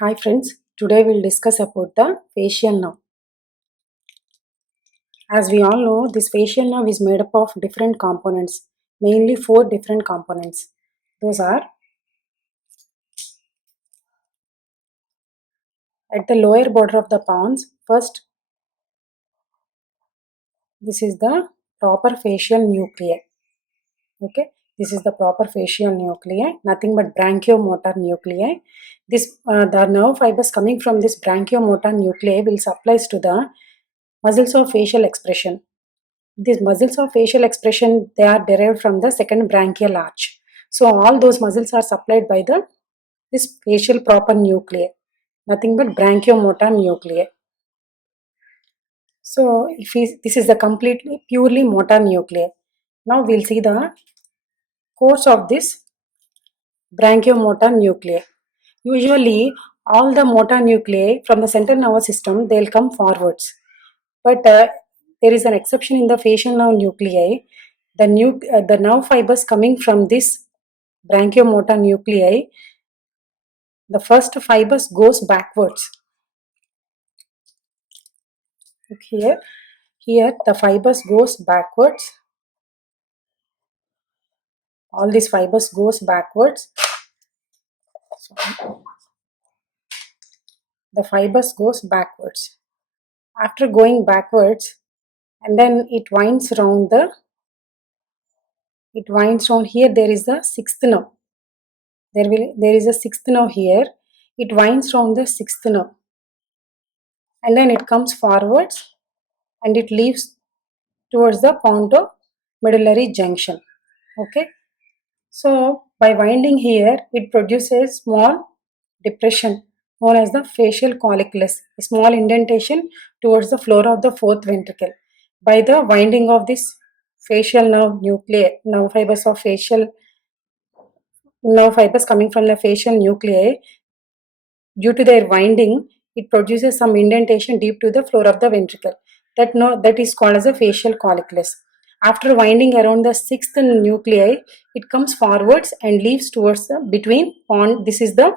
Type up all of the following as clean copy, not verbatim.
Hi friends, today we'll discuss about the facial nerve. As we all know, this facial nerve is made up of different components, mainly four different components. Those are at the lower border of the pons. First, this is the proper facial nuclei. Okay, this is the proper facial nuclei, nothing but branchiomotor nuclei. The nerve fibers coming from this branchiomotor nuclei will supplies to the muscles of facial expression. These muscles of facial expression, they are derived from the second branchial arch. So all those muscles are supplied by the this facial proper nuclei, nothing but branchiomotor nuclei. So this is the completely purely motor nuclei. Now we'll see the course of this branchiomotor nuclei. Usually all the motor nuclei from the central nervous system, they'll come forwards. But there is an exception in the facial nerve nuclei. The nerve fibers coming from this branchiomotor nuclei, the first fibers goes backwards. Here the fibers goes backwards. All these fibers goes backwards. The fibers goes backwards. After going backwards, and then it winds around here. There is the sixth nerve. There is a sixth nerve here. It winds around the sixth nerve, and then it comes forwards and it leaves towards the pontomedullary junction. Okay, so by winding here, it produces small depression known as the facial colliculus, a small indentation towards the floor of the fourth ventricle. By the winding of this facial nerve fibers of facial nerve fibers coming from the facial nuclei, due to their winding, it produces some indentation deep to the floor of the ventricle. That is called as a facial colliculus. After winding around the sixth nuclei, it comes forwards and leaves towards the between pons. This is the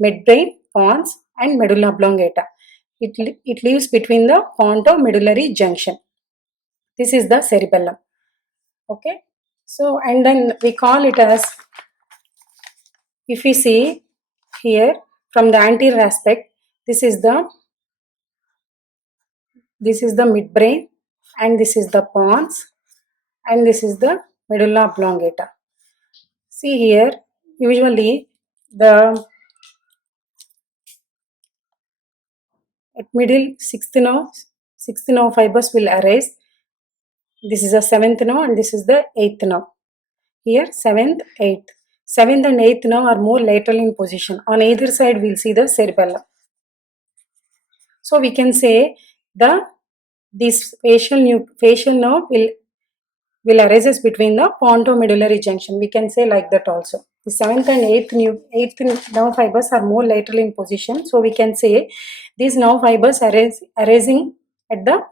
midbrain, pons, and medulla oblongata. It leaves between the pontomedullary junction. This is the cerebellum. Okay. So, and then we call it as, if we see here from the anterior aspect, this is the midbrain, and this is the pons, and this is the medulla oblongata. See here, usually the at middle sixth nerve fibers will arise. This is the seventh nerve and this is the eighth nerve. Here seventh, eighth. Seventh and eighth nerve are more lateral in position. On either side we'll see the cerebellum. So we can say this facial nerve will arises between the pontomedullary junction. We can say like that also. The seventh and eighth nerve fibers are more lateral in position. So we can say these nerve fibers arising at the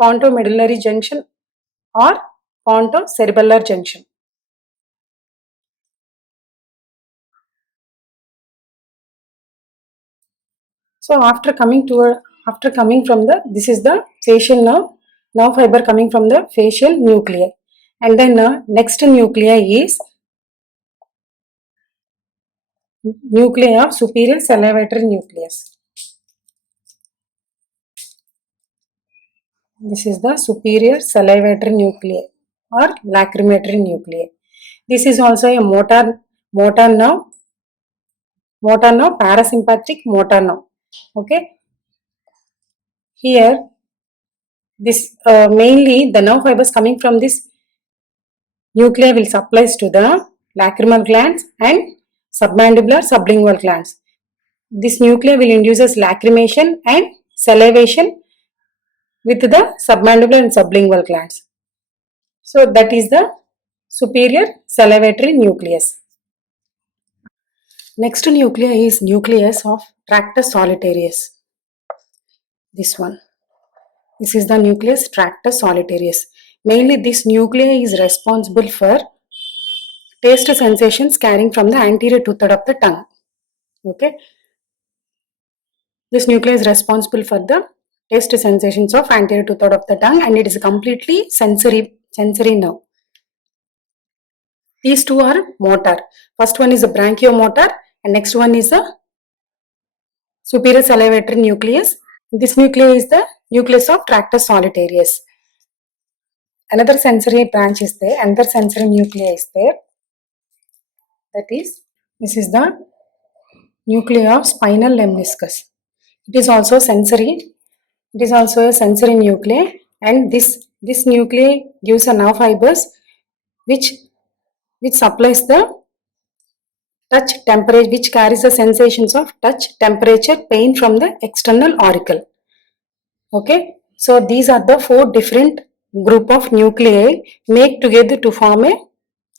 pontomedullary junction or pontocerebellar junction. So after coming from this is the facial nerve fiber coming from the facial nuclei, and then next nuclei is nuclei of superior salivatory nucleus. This is the superior salivatory nuclei or lacrimatory nuclei. This is also a motor nerve, parasympathetic motor nerve. Okay. Here, this mainly the nerve fibers coming from this nuclei will supplies to the lacrimal glands and submandibular sublingual glands. This nuclei will induces lacrimation and salivation with the submandibular and sublingual glands. So that is the superior salivatory nucleus. Next nuclei is nucleus of tractus solitarius. This one. This is the nucleus tractus solitarius. Mainly this nuclei is responsible for taste sensations carrying from the anterior two-third of the tongue. Okay. This nuclei is responsible for the taste sensations of anterior two-third of the tongue, and it is completely sensory nerve. These two are motor. First one is a branchiomotor, and next one is a superior salivatory nucleus. This nucleus is the nucleus of tractus solitarius. Another sensory branch is there, another sensory nuclei is there. That is, this is the nuclei of spinal lemniscus. It is also sensory. It is also a sensory nuclei, and this nuclei gives a nerve fibers which supplies the touch temperature, which carries the sensations of touch, temperature, pain from the external auricle. Okay, so these are the four different group of nuclei make together to form a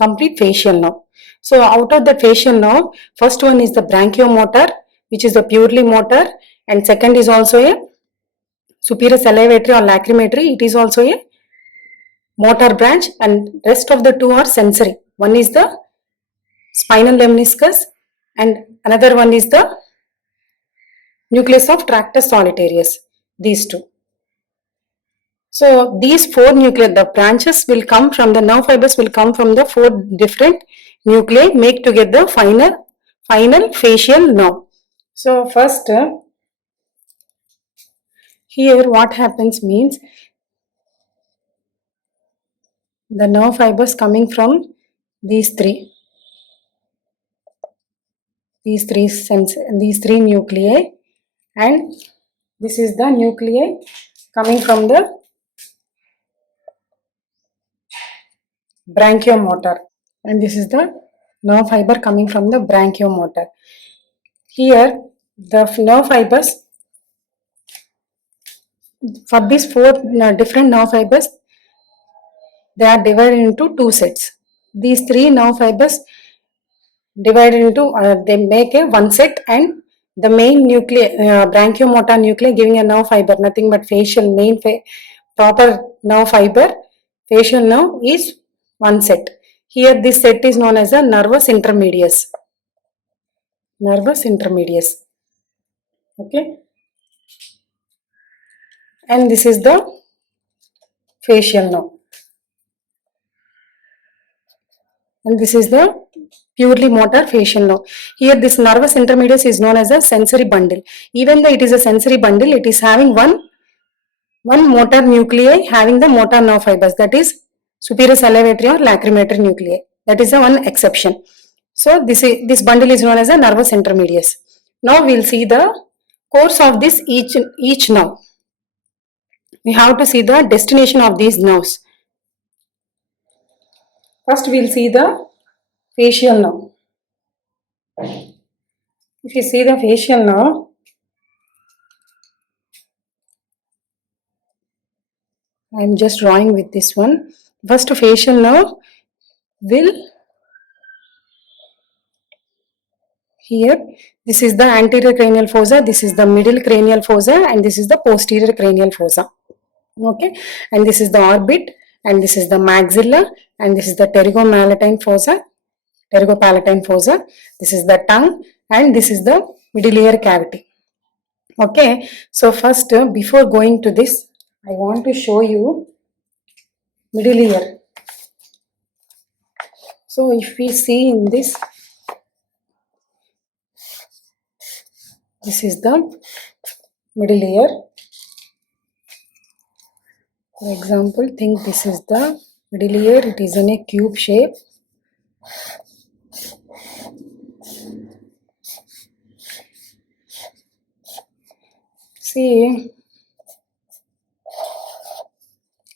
complete facial nerve. So out of the facial nerve, first one is the branchiomotor, which is the purely motor, and second is also a superior salivatory or lacrimatory. It is also a motor branch, and rest of the two are sensory. One is the spinal lemniscus, and another one is the nucleus of tractus solitarius. These two. So these four nuclei, the branches will come from the nerve fibers will come from the four different nuclei, make together final facial nerve. So first, here what happens means the nerve fibers coming from these three nuclei, and this is the nuclei coming from the branchiomotor, and this is the nerve fiber coming from the branchiomotor. Here the nerve fibers, for these four different nerve fibers, they are divided into two sets. These three nerve fibers divided into they make a one set, and the main nuclei, branchiomotor nuclei giving a nerve fiber, nothing but facial proper nerve fiber, facial nerve is one set. Here this set is known as a nervus intermedius. Nervus intermedius. Okay. And this is the facial nerve. And this is the purely motor facial nerve. Here this nervus intermedius is known as a sensory bundle. Even though it is a sensory bundle, it is having one motor nuclei having the motor nerve fibers, that is superior salivatory or lacrimatory nuclei. That is the one exception. So this bundle is known as a nervus intermedius. Now we will see the course of this each nerve. We have to see the destination of these nerves. First we will see the facial nerve. If you see the facial nerve, I am just drawing with this one. First facial nerve will, here this is the anterior cranial fossa, this is the middle cranial fossa, and this is the posterior cranial fossa. Okay, and this is the orbit, and this is the maxilla, and this is the pterygopalatine fossa. This is the tongue, and this is the middle ear cavity. Okay, so first before going to this, I want to show you middle ear. So if we see in this is the middle ear. For example, think this is the middle ear. It is in a cube shape. See,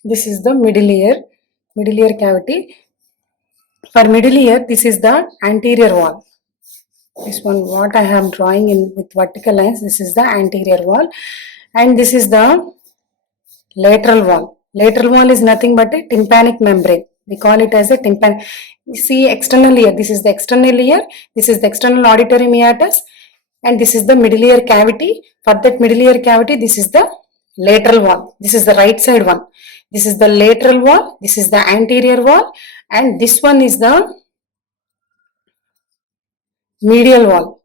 this is the middle ear cavity. For middle ear, this is the anterior wall. This one, what I am drawing in with vertical lines, this is the anterior wall, and this is the lateral wall. Lateral wall is nothing but a tympanic membrane. We call it as a tympanic. See, external ear. This is the external ear. This is the external auditory meatus, and this is the middle ear cavity. For that middle ear cavity, this is the lateral wall. This is the right side one. This is the lateral wall. This is the anterior wall, and this one is the medial wall,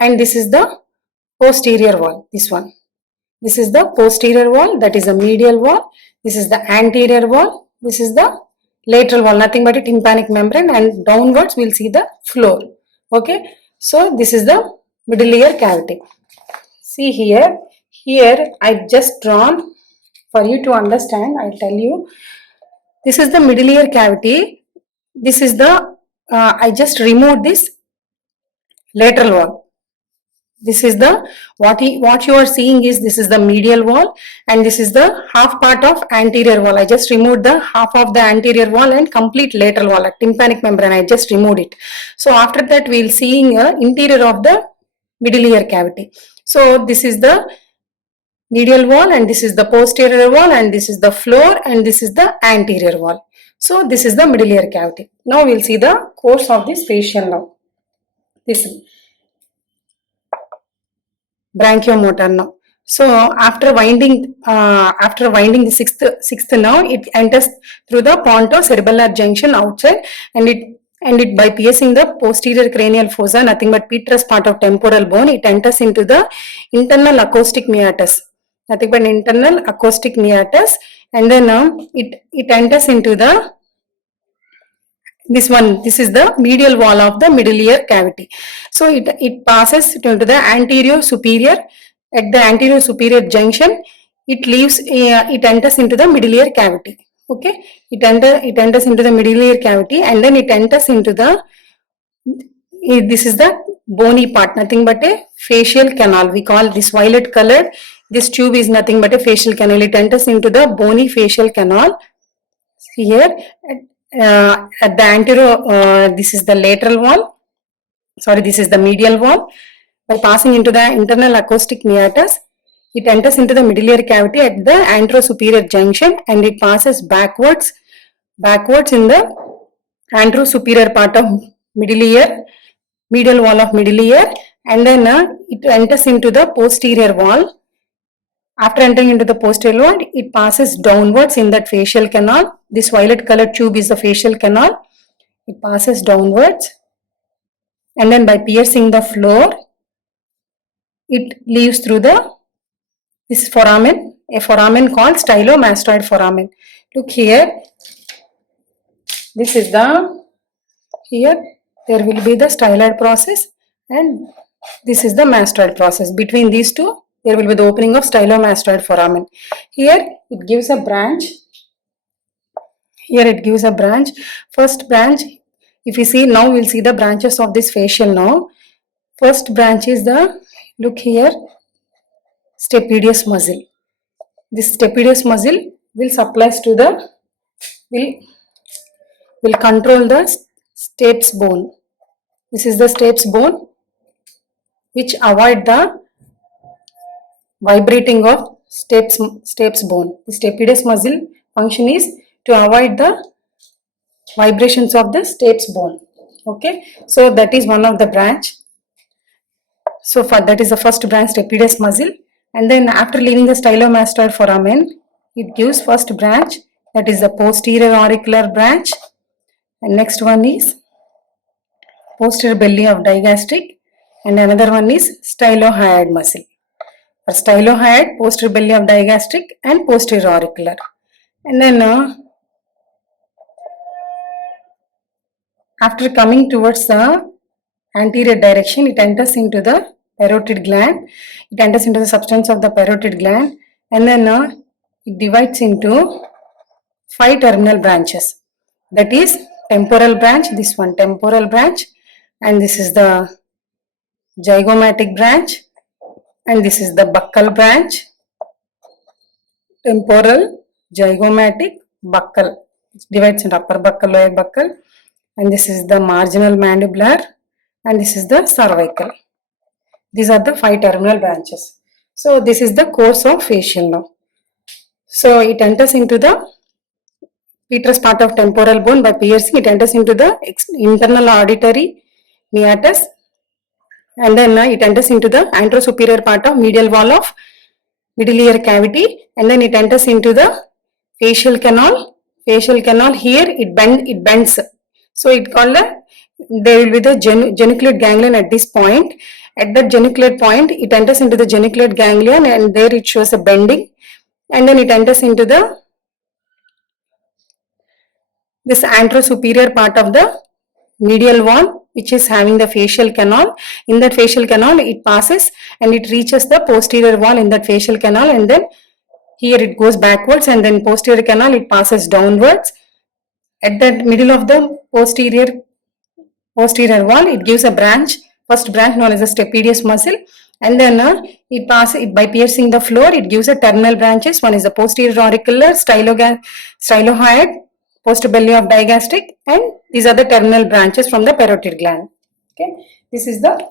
and this is the posterior wall, this one. This is the posterior wall, that is the medial wall. This is the anterior wall. This is the lateral wall, nothing but a tympanic membrane, and downwards we'll see the floor. Okay, so this is the middle ear cavity. See here, I just drawn for you to understand. I'll tell you. This is the middle ear cavity. This is the, I just removed this lateral wall. This is the, what you are seeing is, this is the medial wall, and this is the half part of anterior wall. I just removed the half of the anterior wall and complete lateral wall, a tympanic membrane, I just removed it. So after that we'll seeing a interior of the middle ear cavity. So this is the medial wall, and this is the posterior wall, and this is the floor, and this is the anterior wall. So this is the middle ear cavity. Now we'll see the course of this facial now. This branchiomotor now. So after winding the sixth nerve, it enters through the pontocerebellar junction outside, and it by piercing the posterior cranial fossa, nothing but petrous part of temporal bone, it enters into the internal acoustic meatus, nothing but internal acoustic meatus, and then it enters into the this one. This is the medial wall of the middle ear cavity. So it passes into the anterior superior. At the anterior superior junction, it leaves. It enters into the middle ear cavity. Okay, it enters into the middle ear cavity, and then it enters into the. This is the bony part, nothing but a facial canal. We call this violet colored. This tube is nothing but a facial canal. It enters into the bony facial canal. Here. At the anterior, this is the lateral wall. Sorry, this is the medial wall. By passing into the internal acoustic meatus, it enters into the middle ear cavity at the anterosuperior junction, and it passes backwards in the anterosuperior part of middle ear, medial wall of middle ear, and then it enters into the posterior wall. After entering into the posterior wall, it passes downwards in that facial canal. This violet colored tube is the facial canal. It passes downwards, and then by piercing the floor, it leaves through this foramen, a foramen called stylomastoid foramen. Look here. This is here there will be the styloid process, and this is the mastoid process. Between these two, there will be the opening of stylomastoid foramen. Here it gives a branch. First branch, if you see, now we'll see the branches of this facial now. First branch is the, look here, stapedius muscle. This stapedius muscle will supplies to the, will control the stapes bone. This is the stapes bone, which avoid the vibrating of stapes bone. The stapedius muscle function is to avoid the vibrations of the stapes bone. Okay, so that is one of the branch. So for that is the first branch, stapedius muscle, and then after leaving the stylomastoid foramen, it gives first branch, that is the posterior auricular branch, and next one is posterior belly of digastric, and another one is stylohyoid muscle. For stylohyoid, posterior belly of digastric, and posterior auricular. And then after coming towards the anterior direction, it enters into the parotid gland. It enters into the substance of the parotid gland, and then it divides into 5 terminal branches. That is temporal branch, this one temporal branch, and this is the zygomatic branch, and this is the buccal branch. Temporal, zygomatic, buccal. It divides into upper buccal, lower buccal, and this is the marginal mandibular, and this is the cervical. These are the 5 terminal branches. So this is the course of facial now. So it enters into the petrous part of temporal bone by piercing. It enters into the internal auditory meatus, and then it enters into the anterosuperior part of medial wall of middle ear cavity, and then it enters into the facial canal. Here it bends. So it called there will be the geniculate ganglion at this point, At that geniculate point, it enters into the geniculate ganglion, and there it shows a bending, and then it enters into this anterosuperior part of the medial wall, which is having the facial canal. In that facial canal, it passes and it reaches the posterior wall in that facial canal, and then here it goes backwards, and then posterior canal it passes downwards. At the middle of the posterior wall, it gives a branch, first branch known as the stapedius muscle, and then it passes by piercing the floor. It gives a terminal branches. One is the posterior auricular, stylohyoid, posterior belly of digastric, and these are the terminal branches from the parotid gland. Okay, this is the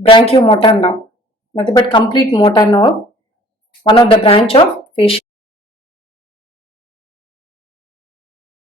branchiomotor nerve, nothing but complete motor nerve, one of the branch of